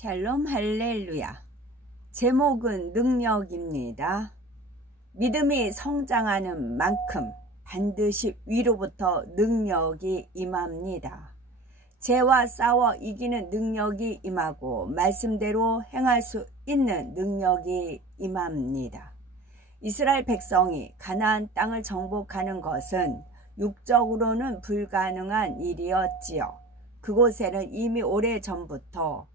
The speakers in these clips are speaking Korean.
샬롬 할렐루야. 제목은 능력입니다. 믿음이 성장하는 만큼 반드시 위로부터 능력이 임합니다. 죄와 싸워 이기는 능력이 임하고 말씀대로 행할 수 있는 능력이 임합니다. 이스라엘 백성이 가나안 땅을 정복하는 것은 육적으로는 불가능한 일이었지요. 그곳에는 이미 오래전부터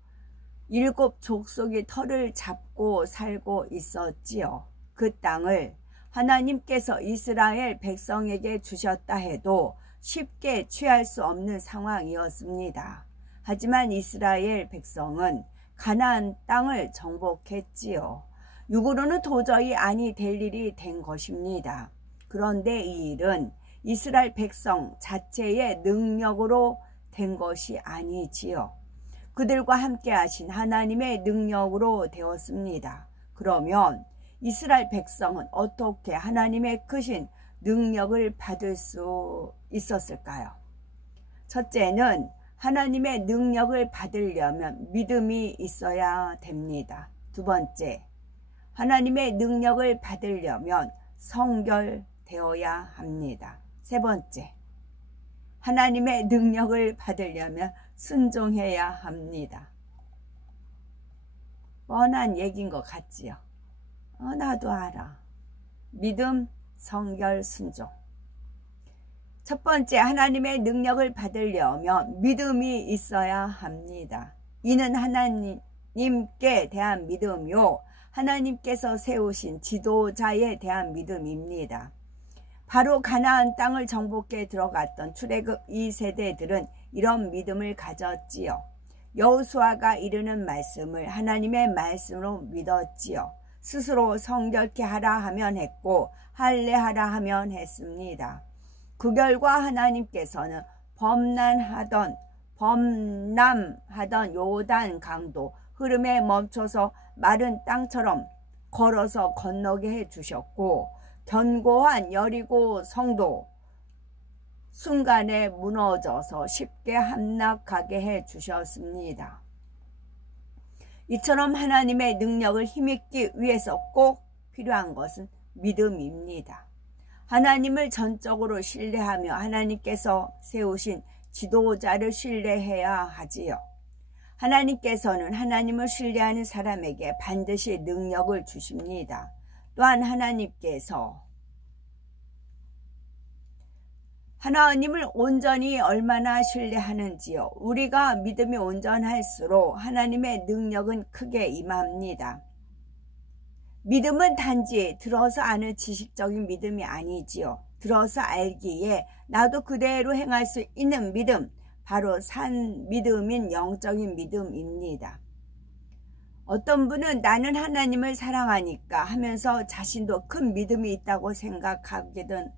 7 족속이 터를 잡고 살고 있었지요. 그 땅을 하나님께서 이스라엘 백성에게 주셨다 해도 쉽게 취할 수 없는 상황이었습니다. 하지만 이스라엘 백성은 가나안 땅을 정복했지요. 육으로는 도저히 아니 될 일이 된 것입니다. 그런데 이 일은 이스라엘 백성 자체의 능력으로 된 것이 아니지요. 그들과 함께 하신 하나님의 능력으로 되었습니다. 그러면 이스라엘 백성은 어떻게 하나님의 크신 능력을 받을 수 있었을까요? 첫째는 하나님의 능력을 받으려면 믿음이 있어야 됩니다. 두 번째, 하나님의 능력을 받으려면 성결되어야 합니다. 세 번째, 하나님의 능력을 받으려면 순종해야 합니다. 뻔한 얘기인 것 같지요? 나도 알아. 믿음, 성결, 순종. 첫 번째, 하나님의 능력을 받으려면 믿음이 있어야 합니다. 이는 하나님께 대한 믿음이요, 하나님께서 세우신 지도자에 대한 믿음입니다. 바로 가나안 땅을 정복해 들어갔던 출애굽 2세대들은 이런 믿음을 가졌지요. 여호수아가 이르는 말씀을 하나님의 말씀으로 믿었지요. 스스로 성결케 하라 하면 했고 할례하라 하면 했습니다. 그 결과 하나님께서는 범람하던 요단 강도 흐름에 멈춰서 마른 땅처럼 걸어서 건너게 해주셨고, 견고한 여리고 성도 순간에 무너져서 쉽게 함락하게 해주셨습니다. 이처럼 하나님의 능력을 힘입기 위해서 꼭 필요한 것은 믿음입니다. 하나님을 전적으로 신뢰하며 하나님께서 세우신 지도자를 신뢰해야 하지요. 하나님께서는 하나님을 신뢰하는 사람에게 반드시 능력을 주십니다. 또한 하나님을 온전히 얼마나 신뢰하는지요. 우리가 믿음이 온전할수록 하나님의 능력은 크게 임합니다. 믿음은 단지 들어서 아는 지식적인 믿음이 아니지요. 들어서 알기에 나도 그대로 행할 수 있는 믿음, 바로 산 믿음인 영적인 믿음입니다. 어떤 분은 나는 하나님을 사랑하니까 하면서 자신도 큰 믿음이 있다고 생각하기도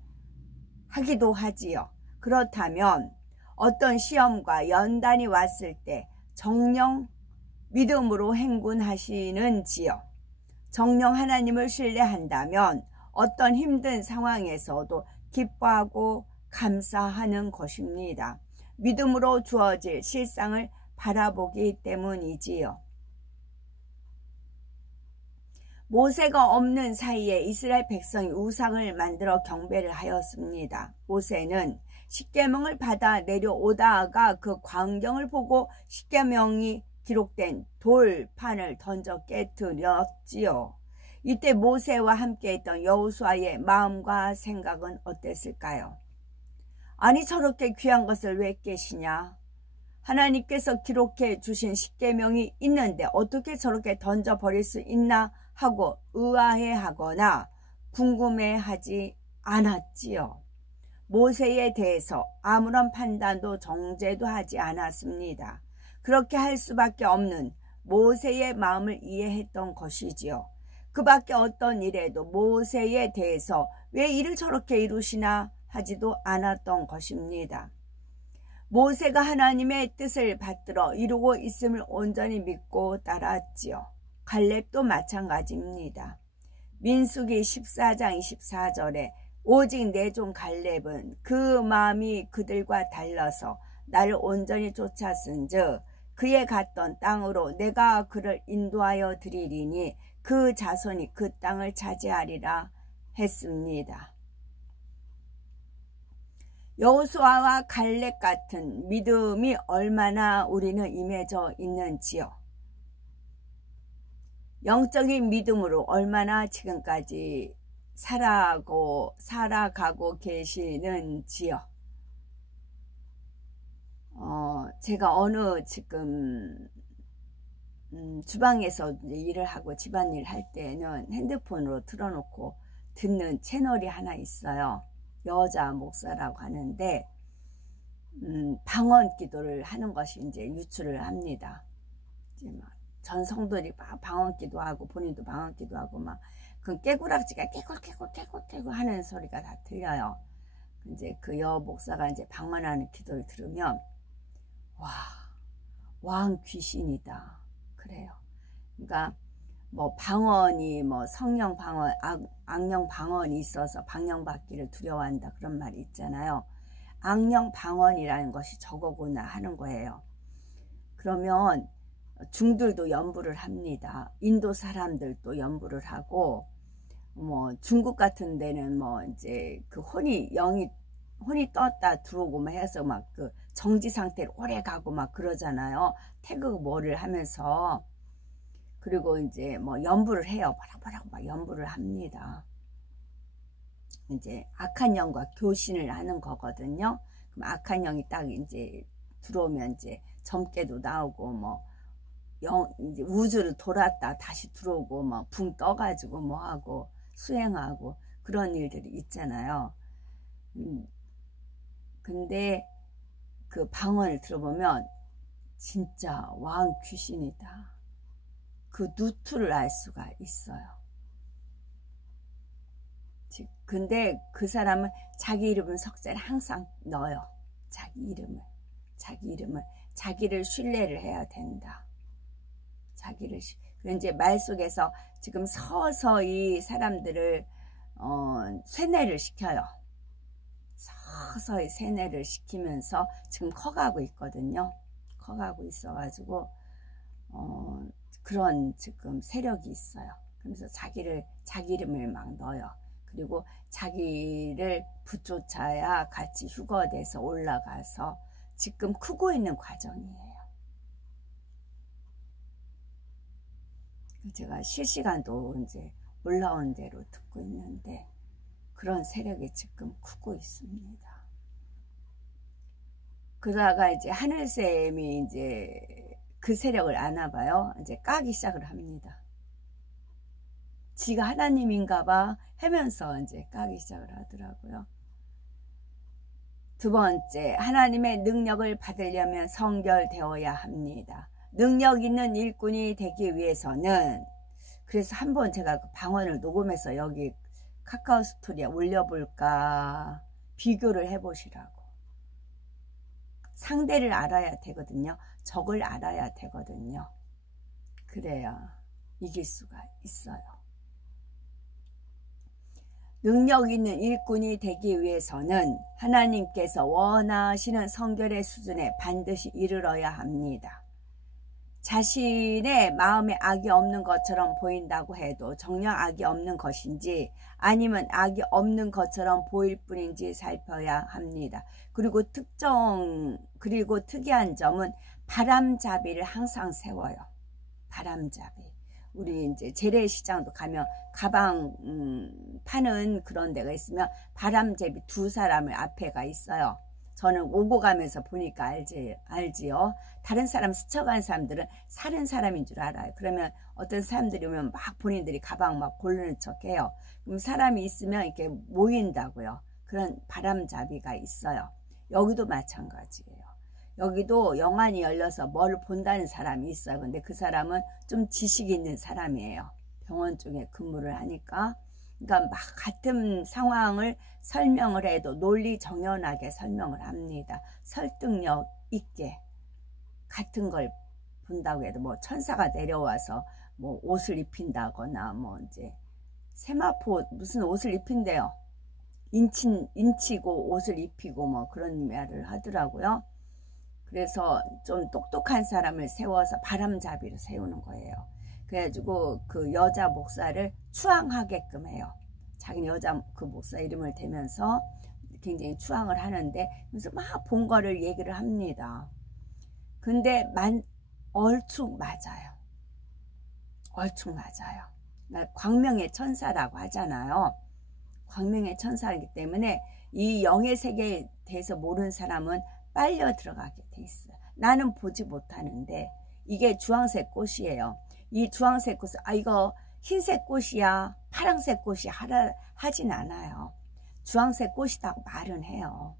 하지요. 그렇다면 어떤 시험과 연단이 왔을 때 정녕 믿음으로 행군하시는지요? 정녕 하나님을 신뢰한다면 어떤 힘든 상황에서도 기뻐하고 감사하는 것입니다. 믿음으로 주어질 실상을 바라보기 때문이지요. 모세가 없는 사이에 이스라엘 백성이 우상을 만들어 경배를 하였습니다. 모세는 십계명을 받아 내려오다가 그 광경을 보고 십계명이 기록된 돌판을 던져 깨뜨렸지요. 이때 모세와 함께했던 여호수아의 마음과 생각은 어땠을까요? 아니, 저렇게 귀한 것을 왜 깨시냐? 하나님께서 기록해 주신 십계명이 있는데 어떻게 저렇게 던져버릴 수 있나 하고 의아해하거나 궁금해하지 않았지요. 모세에 대해서 아무런 판단도 정죄도 하지 않았습니다. 그렇게 할 수밖에 없는 모세의 마음을 이해했던 것이지요. 그 밖에 어떤 일에도 모세에 대해서 왜 일을 저렇게 이루시나 하지도 않았던 것입니다. 모세가 하나님의 뜻을 받들어 이루고 있음을 온전히 믿고 따랐지요. 갈렙도 마찬가지입니다. 민수기 14장 24절에 오직 내 종 갈렙은 그 마음이 그들과 달라서 나를 온전히 쫓았은즉 그의 갔던 땅으로 내가 그를 인도하여 드리리니 그 자손이 그 땅을 차지하리라 했습니다. 여호수아와 갈렙 같은 믿음이 얼마나 우리는 임해져 있는지요. 영적인 믿음으로 얼마나 지금까지 살아가고 계시는지요. 제가 지금 주방에서 일을 하고 집안일 할 때는 핸드폰으로 틀어놓고 듣는 채널이 하나 있어요. 여자 목사라고 하는데 방언 기도를 하는 것이 이제 유출을 합니다. 이제 막 전 성도들이 막 방언 기도하고 본인도 방언 기도하고 막 그 깨구락지가 깨굴 하는 소리가 다 들려요. 이제 그 여 목사가 이제 방언하는 기도를 들으면 와, 왕 귀신이다. 그래요. 그러니까 뭐 방언이 뭐 성령 방언, 악령 방언이 있어서 방령받기를 두려워한다 그런 말이 있잖아요. 악령 방언이라는 것이 저거구나 하는 거예요. 그러면 중들도 연부를 합니다. 인도 사람들도 연부를 하고 뭐 중국 같은 데는 뭐 이제 그 혼이 떴다 들어오고 막 해서 막 그 정지 상태로 오래 가고 막 그러잖아요. 태극 뭐를 하면서. 그리고 이제 뭐 연부를 해요. 바락바락 막 연부를 합니다. 이제 악한 영과 교신을 하는 거거든요. 그럼 악한 영이 딱 이제 들어오면 이제 점괘도 나오고 뭐 이제 우주를 돌았다 다시 들어오고 뭐 붕 떠가지고 뭐 하고 수행하고 그런 일들이 있잖아요. 근데 그 방언을 들어보면 진짜 왕 귀신이다. 그 누트를 알 수가 있어요. 근데 그 사람은 자기 이름을 석자에 항상 넣어요. 자기를 신뢰를 해야 된다. 그래서 이제 말 속에서 지금 서서히 사람들을 세뇌를 시켜요. 서서히 세뇌를 시키면서 지금 커가고 있거든요. 커가고 있어가지고 그런 지금 세력이 있어요. 그래서 자기 이름을 막 넣어요. 그리고 자기를 붙조차야 같이 휴거돼서 올라가서 지금 크고 있는 과정이에요. 제가 실시간도 이제 올라온 대로 듣고 있는데 그런 세력이 지금 크고 있습니다. 그러다가 이제 하늘쌤이 이제 그 세력을 아나 봐요. 이제 까기 시작을 합니다. 지가 하나님인가 봐 하면서 이제 까기 시작을 하더라고요. 두 번째, 하나님의 능력을 받으려면 성결되어야 합니다. 능력 있는 일꾼이 되기 위해서는 그래서 한번 제가 그 방언을 녹음해서 여기 카카오 스토리에 올려볼까 비교를 해보시라고. 상대를 알아야 되거든요. 적을 알아야 되거든요. 그래야 이길 수가 있어요. 능력 있는 일꾼이 되기 위해서는 하나님께서 원하시는 성결의 수준에 반드시 이르러야 합니다. 자신의 마음에 악이 없는 것처럼 보인다고 해도 정녕 악이 없는 것인지 아니면 악이 없는 것처럼 보일 뿐인지 살펴야 합니다. 그리고 특이한 점은 바람잡이를 항상 세워요. 바람잡이. 우리 이제 재래시장도 가면 가방 파는 그런 데가 있으면 바람잡이 두 사람을 앞에가 있어요. 저는 오고 가면서 보니까 알지요. 다른 사람 스쳐간 사람들은 사는 사람인 줄 알아요. 그러면 어떤 사람들이 오면 막 본인들이 가방 막 고르는 척 해요. 그럼 사람이 있으면 이렇게 모인다고요. 그런 바람잡이가 있어요. 여기도 마찬가지예요. 여기도 영안이 열려서 뭘 본다는 사람이 있어요. 근데 그 사람은 좀 지식이 있는 사람이에요. 병원 쪽에 근무를 하니까. 그러니까 막 같은 상황을 설명을 해도 논리 정연하게 설명을 합니다. 설득력 있게 같은 걸 본다고 해도 뭐 천사가 내려와서 뭐 옷을 입힌다거나 뭐 이제 세마포 무슨 옷을 입힌대요. 인치고 옷을 입히고 뭐 그런 말을 하더라고요. 그래서 좀 똑똑한 사람을 세워서 바람잡이로 세우는 거예요. 그래가지고 그 여자 목사를 추앙하게끔 해요. 자기는 여자 그 목사 이름을 대면서 굉장히 추앙을 하는데, 그래서 막 본 거를 얘기를 합니다. 근데 얼추 맞아요. 얼추 맞아요. 광명의 천사라고 하잖아요. 광명의 천사이기 때문에 이 영의 세계에 대해서 모르는 사람은 빨려 들어가게 돼 있어요. 나는 보지 못하는데 이게 주황색 꽃이에요. 이 주황색 꽃은 이거 흰색 꽃이야 파랑색 꽃이야 하진 않아요. 주황색 꽃이라고 말은 해요.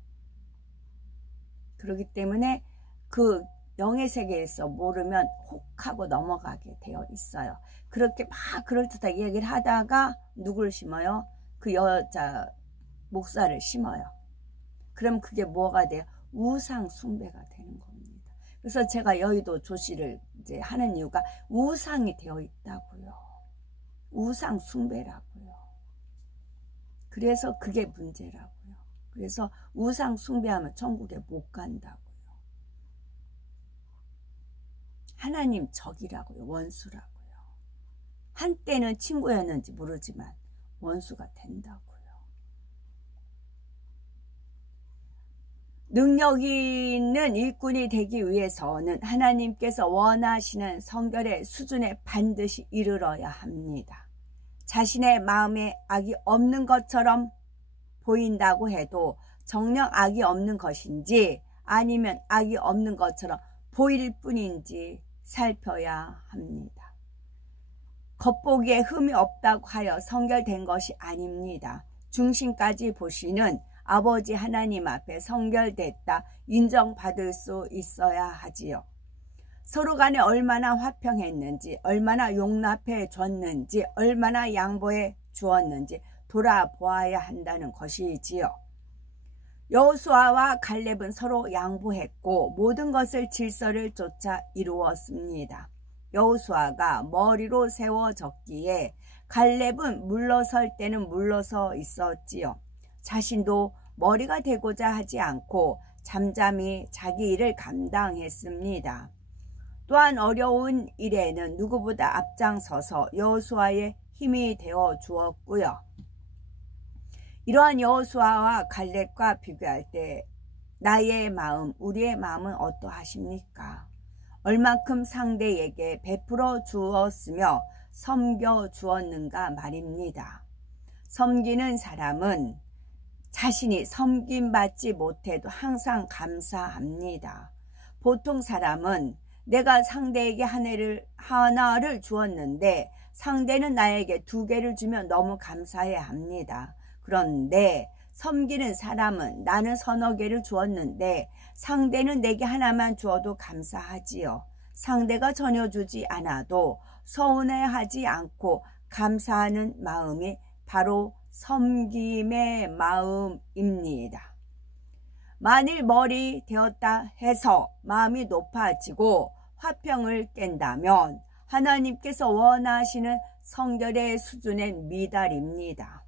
그렇기 때문에 그 영의 세계에서 모르면 혹하고 넘어가게 되어 있어요. 그렇게 막 그럴듯하게 얘기를 하다가 누구를 심어요? 그 여자 목사를 심어요. 그럼 그게 뭐가 돼요? 우상 숭배가 되는 겁니다. 그래서 제가 여의도 조시를 이제 하는 이유가 우상이 되어 있다고요. 우상 숭배라고요. 그래서 그게 문제라고요. 그래서 우상 숭배하면 천국에 못 간다고요. 하나님 적이라고요. 원수라고요. 한때는 친구였는지 모르지만 원수가 된다고요. 능력 있는 일꾼이 되기 위해서는 하나님께서 원하시는 성결의 수준에 반드시 이르러야 합니다. 자신의 마음에 악이 없는 것처럼 보인다고 해도 정녕 악이 없는 것인지 아니면 악이 없는 것처럼 보일 뿐인지 살펴야 합니다. 겉보기에 흠이 없다고 하여 성결된 것이 아닙니다. 중심까지 보시는 아버지 하나님 앞에 성결됐다 인정받을 수 있어야 하지요. 서로 간에 얼마나 화평했는지, 얼마나 용납해 줬는지, 얼마나 양보해 주었는지 돌아보아야 한다는 것이지요. 여호수아와 갈렙은 서로 양보했고 모든 것을 질서를 쫓아 이루었습니다. 여호수아가 머리로 세워졌기에 갈렙은 물러설 때는 물러서 있었지요. 자신도 머리가 되고자 하지 않고 잠잠히 자기 일을 감당했습니다. 또한 어려운 일에는 누구보다 앞장서서 여호수아의 힘이 되어 주었고요. 이러한 여호수아와 갈렙과 비교할 때 나의 마음, 우리의 마음은 어떠하십니까? 얼만큼 상대에게 베풀어 주었으며 섬겨 주었는가 말입니다. 섬기는 사람은 자신이 섬김받지 못해도 항상 감사합니다. 보통 사람은 내가 상대에게 하나를 주었는데 상대는 나에게 2개를 주면 너무 감사해야 합니다. 그런데 섬기는 사람은 나는 서너 개를 주었는데 상대는 내게 하나만 주어도 감사하지요. 상대가 전혀 주지 않아도 서운해하지 않고 감사하는 마음이 바로 섬김의 마음입니다. 만일 머리 되었다 해서 마음이 높아지고 화평을 깬다면 하나님께서 원하시는 성결의 수준엔 미달입니다.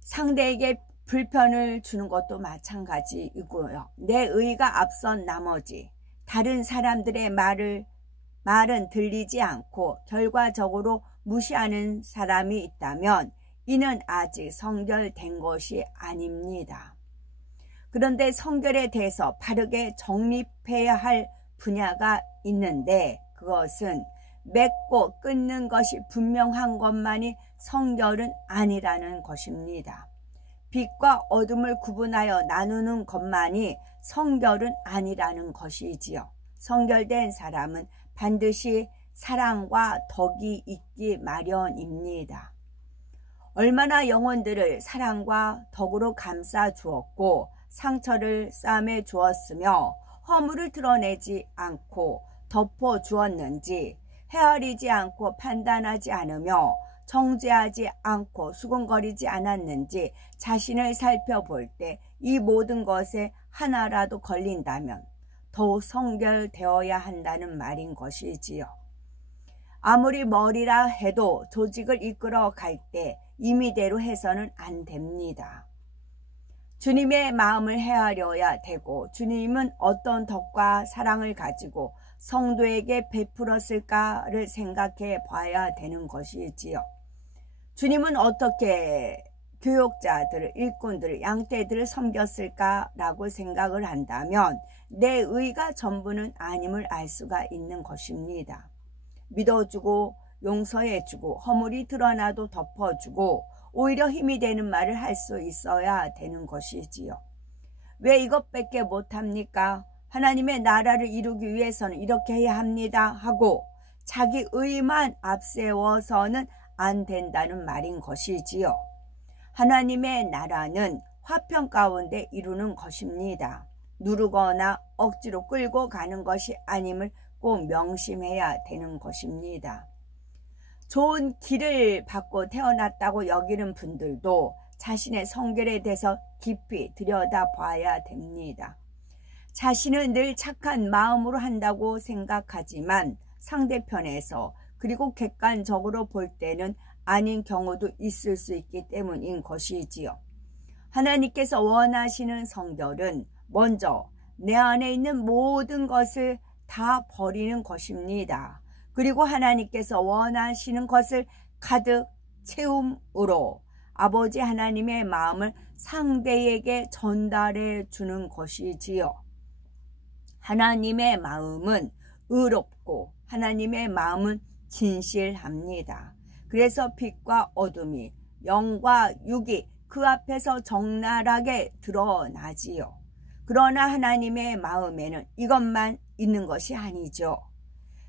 상대에게 불편을 주는 것도 마찬가지이고요. 내 의가 앞선 나머지 다른 사람들의 말은 들리지 않고 결과적으로 무시하는 사람이 있다면 이는 아직 성결된 것이 아닙니다. 그런데 성결에 대해서 바르게 정립해야 할 분야가 있는데 그것은 맺고 끊는 것이 분명한 것만이 성결은 아니라는 것입니다. 빛과 어둠을 구분하여 나누는 것만이 성결은 아니라는 것이지요. 성결된 사람은 반드시 사랑과 덕이 있기 마련입니다. 얼마나 영혼들을 사랑과 덕으로 감싸 주었고 상처를 싸매 주었으며 허물을 드러내지 않고 덮어 주었는지 헤아리지 않고 판단하지 않으며 정죄하지 않고 수군거리지 않았는지 자신을 살펴볼 때 이 모든 것에 하나라도 걸린다면 더욱 성결되어야 한다는 말인 것이지요. 아무리 머리라 해도 조직을 이끌어 갈 때 임의대로 해서는 안 됩니다. 주님의 마음을 헤아려야 되고 주님은 어떤 덕과 사랑을 가지고 성도에게 베풀었을까를 생각해 봐야 되는 것이지요. 주님은 어떻게 교역자들을, 일꾼들을, 양떼들을 섬겼을까라고 생각을 한다면 내 의가 전부는 아님을 알 수가 있는 것입니다. 믿어주고 용서해주고 허물이 드러나도 덮어주고 오히려 힘이 되는 말을 할 수 있어야 되는 것이지요. 왜 이것밖에 못합니까? 하나님의 나라를 이루기 위해서는 이렇게 해야 합니다 하고 자기 의만 앞세워서는 안 된다는 말인 것이지요. 하나님의 나라는 화평 가운데 이루는 것입니다. 누르거나 억지로 끌고 가는 것이 아님을 꼭 명심해야 되는 것입니다. 좋은 길을 받고 태어났다고 여기는 분들도 자신의 성결에 대해서 깊이 들여다봐야 됩니다. 자신은 늘 착한 마음으로 한다고 생각하지만 상대편에서 그리고 객관적으로 볼 때는 아닌 경우도 있을 수 있기 때문인 것이지요. 하나님께서 원하시는 성결은 먼저 내 안에 있는 모든 것을 다 버리는 것입니다. 그리고 하나님께서 원하시는 것을 가득 채움으로 아버지 하나님의 마음을 상대에게 전달해 주는 것이지요. 하나님의 마음은 의롭고 하나님의 마음은 진실합니다. 그래서 빛과 어둠이, 영과 육이 그 앞에서 적나라하게 드러나지요. 그러나 하나님의 마음에는 이것만 있는 것이 아니죠.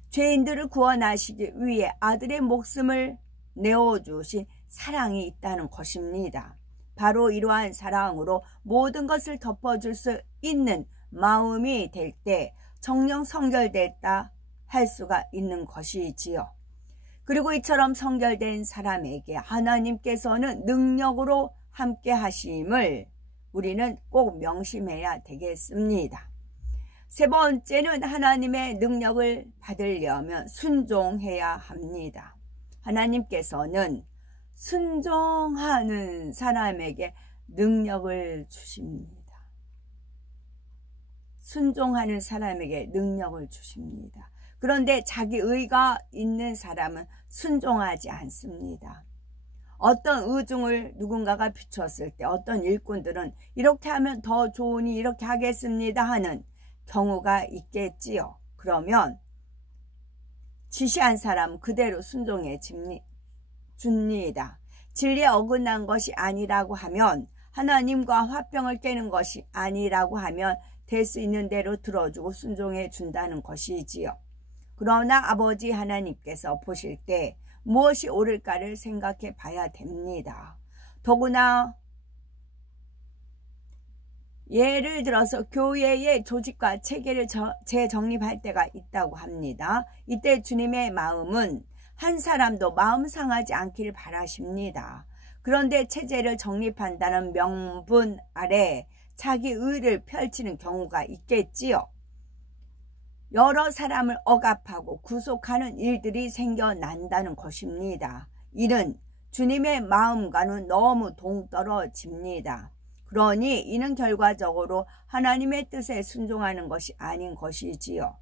죄인들을 구원하시기 위해 아들의 목숨을 내어주신 사랑이 있다는 것입니다. 바로 이러한 사랑으로 모든 것을 덮어줄 수 있는 마음이 될 때 정령 성결됐다 할 수가 있는 것이지요. 그리고 이처럼 성결된 사람에게 하나님께서는 능력으로 함께 하심을 우리는 꼭 명심해야 되겠습니다. 세 번째는 하나님의 능력을 받으려면 순종해야 합니다. 하나님께서는 순종하는 사람에게 능력을 주십니다. 순종하는 사람에게 능력을 주십니다. 그런데 자기 의가 있는 사람은 순종하지 않습니다. 어떤 의중을 누군가가 비췄을 때 어떤 일꾼들은 이렇게 하면 더 좋으니 이렇게 하겠습니다 하는 경우가 있겠지요. 그러면 지시한 사람 그대로 순종해 줍니다. 진리에 어긋난 것이 아니라고 하면, 하나님과 화평을 깨는 것이 아니라고 하면 될 수 있는 대로 들어주고 순종해 준다는 것이지요. 그러나 아버지 하나님께서 보실 때 무엇이 옳을까를 생각해 봐야 됩니다. 더구나 예를 들어서 교회의 조직과 체계를 재정립할 때가 있다고 합니다. 이때 주님의 마음은 한 사람도 마음 상하지 않기를 바라십니다. 그런데 체제를 정립한다는 명분 아래 자기 의를 펼치는 경우가 있겠지요. 여러 사람을 억압하고 구속하는 일들이 생겨난다는 것입니다. 이는 주님의 마음과는 너무 동떨어집니다. 그러니 이는 결과적으로 하나님의 뜻에 순종하는 것이 아닌 것이지요.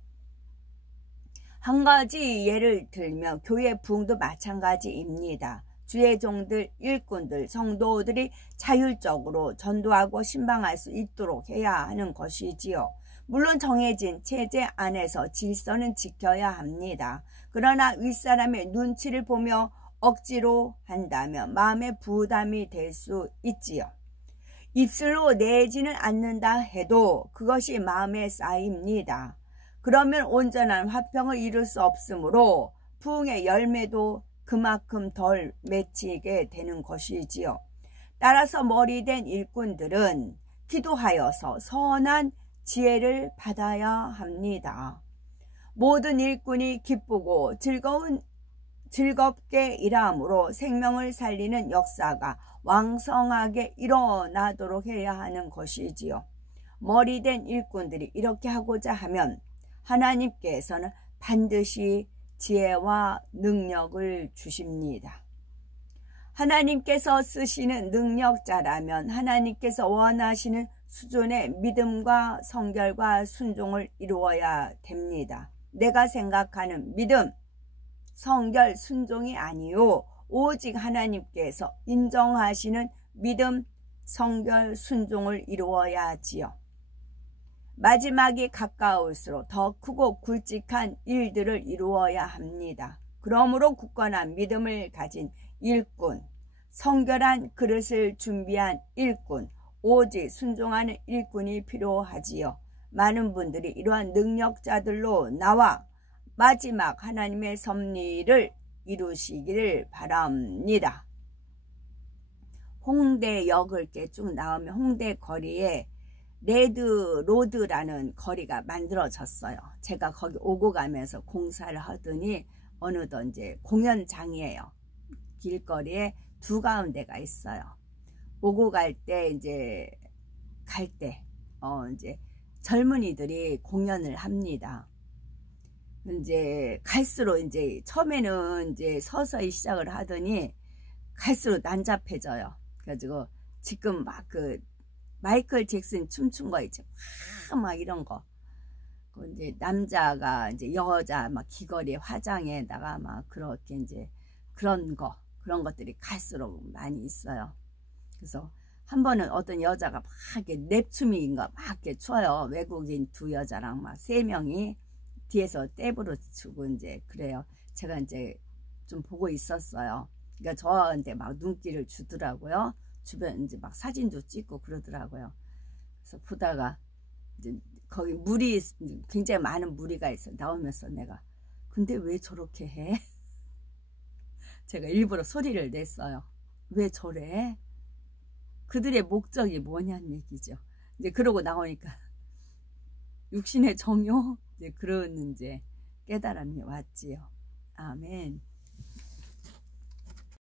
한 가지 예를 들면 교회 부흥도 마찬가지입니다. 주의 종들, 일꾼들, 성도들이 자율적으로 전도하고 신방할 수 있도록 해야 하는 것이지요. 물론 정해진 체제 안에서 질서는 지켜야 합니다. 그러나 윗사람의 눈치를 보며 억지로 한다면 마음의 부담이 될 수 있지요. 입술로 내지는 않는다 해도 그것이 마음에 쌓입니다. 그러면 온전한 화평을 이룰 수 없으므로 부흥의 열매도 그만큼 덜 맺히게 되는 것이지요. 따라서 머리된 일꾼들은 기도하여서 선한 지혜를 받아야 합니다. 모든 일꾼이 기쁘고 즐겁게 일함으로 생명을 살리는 역사가 왕성하게 일어나도록 해야 하는 것이지요. 머리된 일꾼들이 이렇게 하고자 하면 하나님께서는 반드시 지혜와 능력을 주십니다. 하나님께서 쓰시는 능력자라면 하나님께서 원하시는 수준의 믿음과 성결과 순종을 이루어야 됩니다. 내가 생각하는 믿음, 성결, 순종이 아니요 오직 하나님께서 인정하시는 믿음, 성결, 순종을 이루어야 하지요. 마지막이 가까울수록 더 크고 굵직한 일들을 이루어야 합니다. 그러므로 굳건한 믿음을 가진 일꾼, 성결한 그릇을 준비한 일꾼, 오직 순종하는 일꾼이 필요하지요. 많은 분들이 이러한 능력자들로 나와 마지막 하나님의 섭리를 이루시기를 바랍니다. 홍대역을 이렇게 쭉 나오면 홍대 거리에 레드로드라는 거리가 만들어졌어요. 제가 거기 오고 가면서 공사를 하더니 어느덧 이제 공연장이에요. 길거리에 두 가운데가 있어요. 오고 갈 때 이제 이제 젊은이들이 공연을 합니다. 이제 갈수록 이제 처음에는 이제 서서히 시작을 하더니 갈수록 난잡해져요. 그래가지고 지금 막 그 마이클 잭슨 춤춘 거 있죠. 막 이런 거. 이제 남자가 이제 여자 막 귀걸이 화장에다가 막 그렇게 이제 그런 것들이 갈수록 많이 있어요. 그래서 한 번은 어떤 여자가 막 이렇게 랩춤인가 막 이렇게 춰요. 외국인 두 여자랑 막 세 명이 뒤에서 떼부러 추고 이제 그래요. 제가 이제 좀 보고 있었어요. 그러니까 저한테 막 눈길을 주더라고요. 주변 이제 막 사진도 찍고 그러더라고요. 그래서 보다가 이제 거기 물이 굉장히 많은 무리가 있어 나오면서 내가 근데 왜 저렇게 해? 제가 일부러 소리를 냈어요. 왜 저래? 그들의 목적이 뭐냐는 얘기죠. 이제 그러고 나오니까 육신의 정욕 이제 그런 이제 깨달음이 왔지요. 아멘.